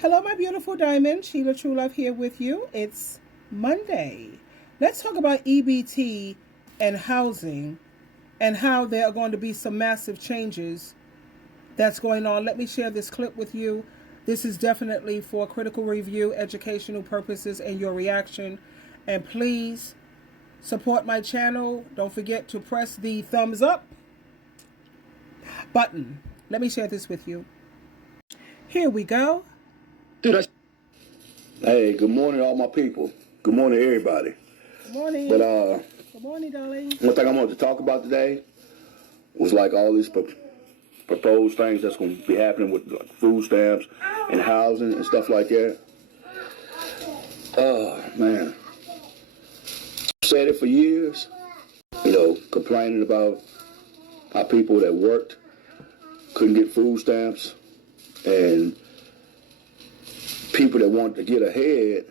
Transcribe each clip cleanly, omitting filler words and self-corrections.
Hello, my beautiful diamond. SheilaTruelove here with you. It's Monday. Let's talk about EBT and housing and how there are going to be some massive changes that's going on. Let me share this clip with you. This is definitely for critical review, educational purposes, and your reaction. And please support my channel. Don't forget to press the thumbs up button. Let me share this with you. Here we go. Hey, good morning, all my people. Good morning, everybody. Good morning. Good morning, darling. One thing I wanted to talk about today was like all these proposed things that's going to be happening with food stamps and housing and stuff like that. Oh, man. I've said it for years, complaining about how people that worked couldn't get food stamps, and people that wanted to get ahead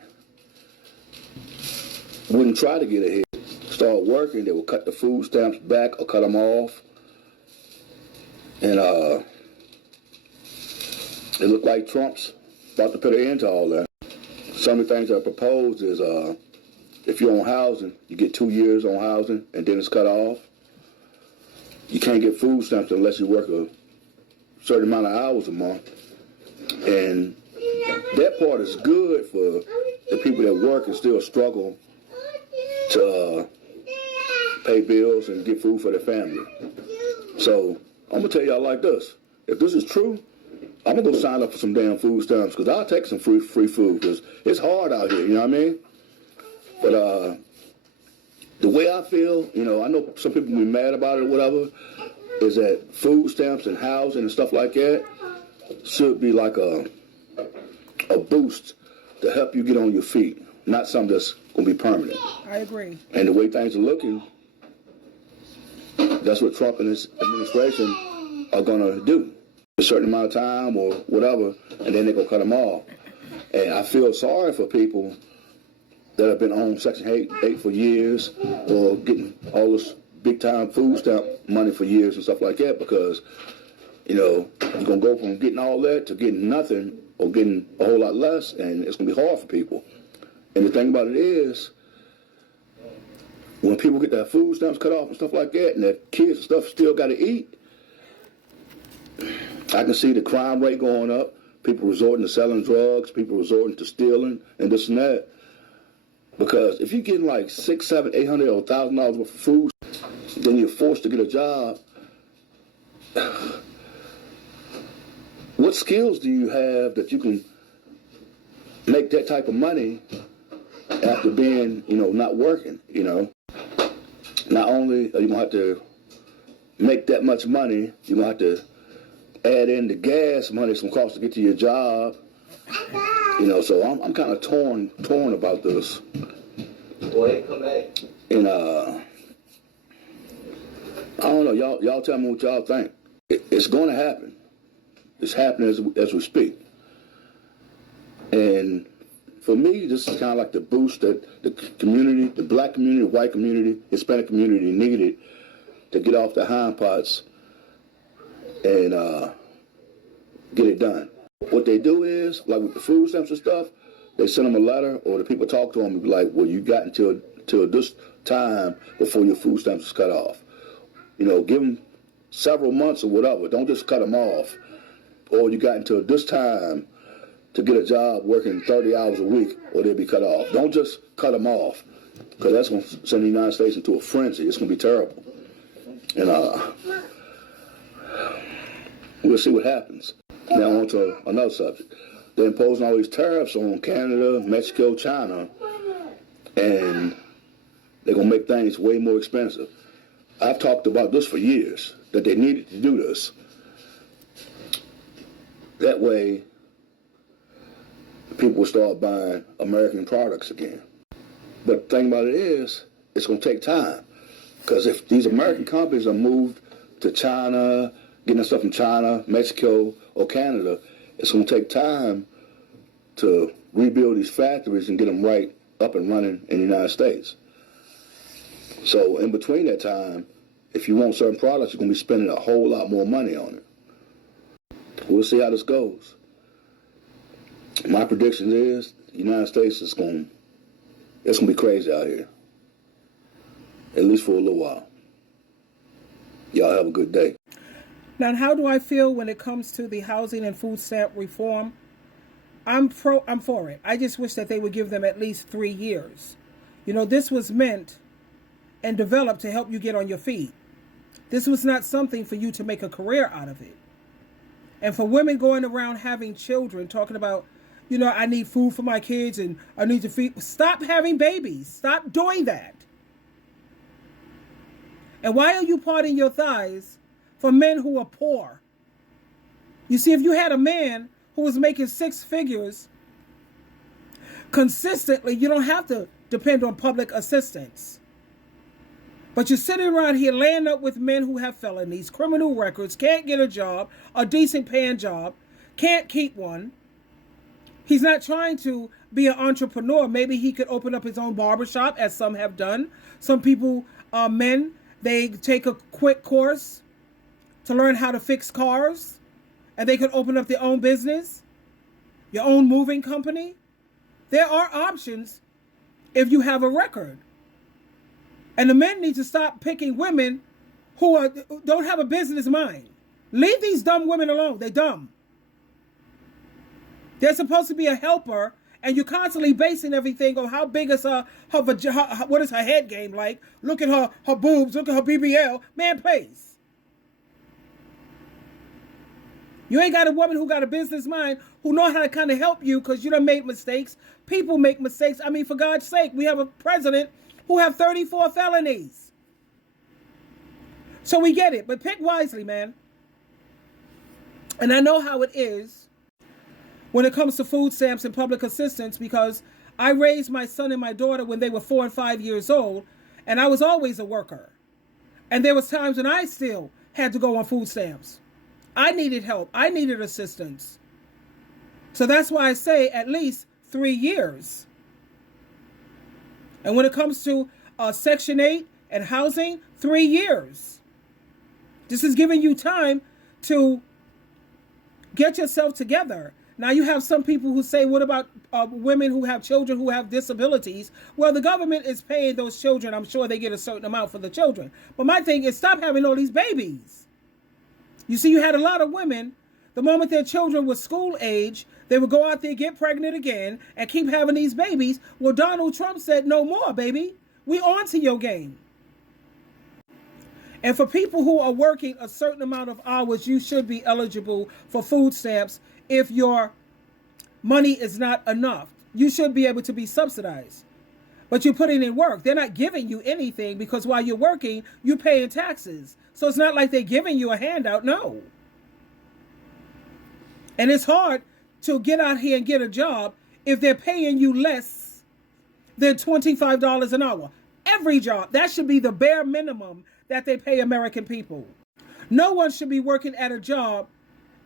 wouldn't try to get ahead. Start working, they would cut the food stamps back or cut them off. And it looked like Trump's about to put an end to all that. Some of the things that are proposed is if you're on housing, you get 2 years on housing and then it's cut off. You can't get food stamps unless you work a certain amount of hours a month. And that part is good for the people that work and still struggle to pay bills and get food for their family. So I'm going to tell y'all like this. If this is true, I'm going to go sign up for some damn food stamps because I'll take some free food because it's hard out here, you know what I mean? But the way I feel, I know some people be mad about it or whatever, is that food stamps and housing and stuff like that should be like a boost to help you get on your feet, not something that's going to be permanent. I agree. And the way things are looking, that's what Trump and his administration are going to do. A certain amount of time or whatever, and then they're going to cut them off. And I feel sorry for people that have been on Section 8 for years or getting all this big-time food stamp money for years and stuff like that because, you're going to go from getting all that to getting nothing or getting a whole lot less, and it's going to be hard for people. And the thing about it is, when people get their food stamps cut off and stuff like that, and their kids and stuff still got to eat, I can see the crime rate going up, people resorting to selling drugs, people resorting to stealing, and this and that. Because if you're getting like $600, $700, $800, or $1,000 worth of food, then you're forced to get a job. What skills do you have that you can make that type of money after being, not working, Not only are you going to have to make that much money, you're going to have to add in the gas money it's going to cost to get to your job. So I'm kind of torn about this. Boy, come back. And I don't know, y'all tell me what y'all think. It's going to happen. It's happening as we speak. And for me, this is kind of like the boost that the community, the black community, the white community, Hispanic community needed to get off the hindparts and get it done. What they do is, like with the food stamps and stuff, they send them a letter, or the people talk to them and be like, well, you got until this time before your food stamps is cut off. Give them several months or whatever. Don't just cut them off. Or you got until this time to get a job working 30 hours a week, or they'll be cut off. Don't just cut them off, because that's going to send the United States into a frenzy. It's going to be terrible. And we'll see what happens. Now on to another subject. They're imposing all these tariffs on Canada, Mexico, China, and they're going to make things way more expensive. I've talked about this for years, that they needed to do this. That way, people will start buying American products again. But the thing about it is, it's going to take time. Because if these American companies are moved to China, getting their stuff from China, Mexico, or Canada, it's going to take time to rebuild these factories and get them right up and running in the United States. So in between that time, if you want certain products, you're going to be spending a whole lot more money on it. We'll see how this goes. My prediction is the United States it's gonna be crazy out here. At least for a little while. Y'all have a good day. Now, how do I feel when it comes to the housing and food stamp reform? I'm for it. I just wish that they would give them at least 3 years. You know, this was meant and developed to help you get on your feet. This was not something for you to make a career out of it. And for women going around having children, talking about, you know, I need food for my kids and I need to feed. Stop having babies. Stop doing that. And why are you parting your thighs for men who are poor? You see, if you had a man who was making 6 figures consistently, you don't have to depend on public assistance. But you're sitting around here laying up with men who have felonies, criminal records, can't get a job, a decent paying job, can't keep one. He's not trying to be an entrepreneur. Maybe he could open up his own barbershop, as some have done. Some people, men, they take a quick course to learn how to fix cars, and they could open up their own business, your own moving company. There are options if you have a record. And the men need to stop picking women who don't have a business mind. Leave these dumb women alone. They're dumb. They're supposed to be a helper, and you're constantly basing everything on how big is her what is her head game like? Look at her boobs. Look at her BBL. Man, please. You ain't got a woman who got a business mind who know how to kind of help you because you done made mistakes. People make mistakes. I mean, for God's sake, we have a president who have 34 felonies. So we get it, but pick wisely, man. And I know how it is when it comes to food stamps and public assistance, because I raised my son and my daughter when they were 4 and 5 years old, and I was always a worker. And there was times when I still had to go on food stamps. I needed help. I needed assistance. So that's why I say at least 3 years. And when it comes to Section 8 and housing, 3 years. This is giving you time to get yourself together. Now, you have some people who say, what about women who have children who have disabilities? Well, the government is paying those children. I'm sure they get a certain amount for the children. But my thing is, stop having all these babies. You see, you had a lot of women, the moment their children were school age, they would go out there, get pregnant again, and keep having these babies. Well, Donald Trump said, no more, baby. We on to your game. And for people who are working a certain amount of hours, you should be eligible for food stamps if your money is not enough. You should be able to be subsidized. But you're putting in work. They're not giving you anything because while you're working, you're paying taxes. So it's not like they're giving you a handout. No. And it's hard to get out here and get a job if they're paying you less than $25 an hour. Every job, that should be the bare minimum that they pay American people. No one should be working at a job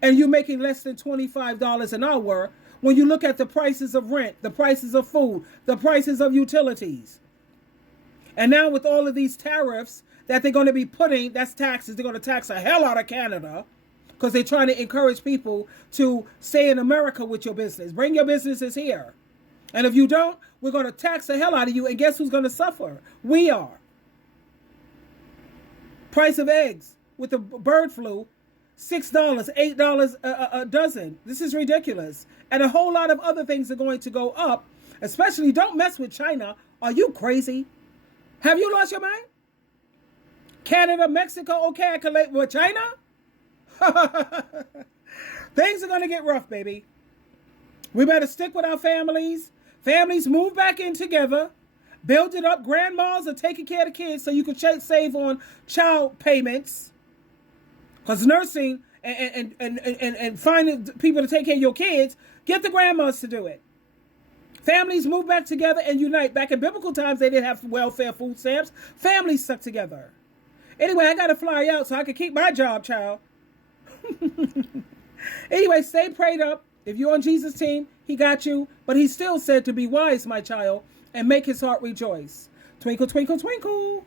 and you're making less than $25 an hour when you look at the prices of rent, the prices of food, the prices of utilities. And now with all of these tariffs that they're going to be putting, that's taxes. They're going to tax the hell out of Canada because they're trying to encourage people to stay in America with your business. Bring your businesses here. And if you don't, we're going to tax the hell out of you. And guess who's going to suffer? We are. Price of eggs with the bird flu, $6, $8 a dozen. This is ridiculous. And a whole lot of other things are going to go up, especially don't mess with China. Are you crazy? Have you lost your mind? Canada, Mexico, okay, I can late with China? Things are going to get rough, baby. We better stick with our families. Families move back in together. Build it up. Grandmas are taking care of the kids so you can save on child payments. Because nursing and finding people to take care of your kids, get the grandmas to do it. Families move back together and unite. Back in biblical times, they didn't have welfare food stamps. Families stuck together. Anyway, I got to fly out so I can keep my job, child. Anyway, stay prayed up. If you're on Jesus' team, he got you. But he still said to be wise, my child, and make his heart rejoice. Twinkle, twinkle, twinkle.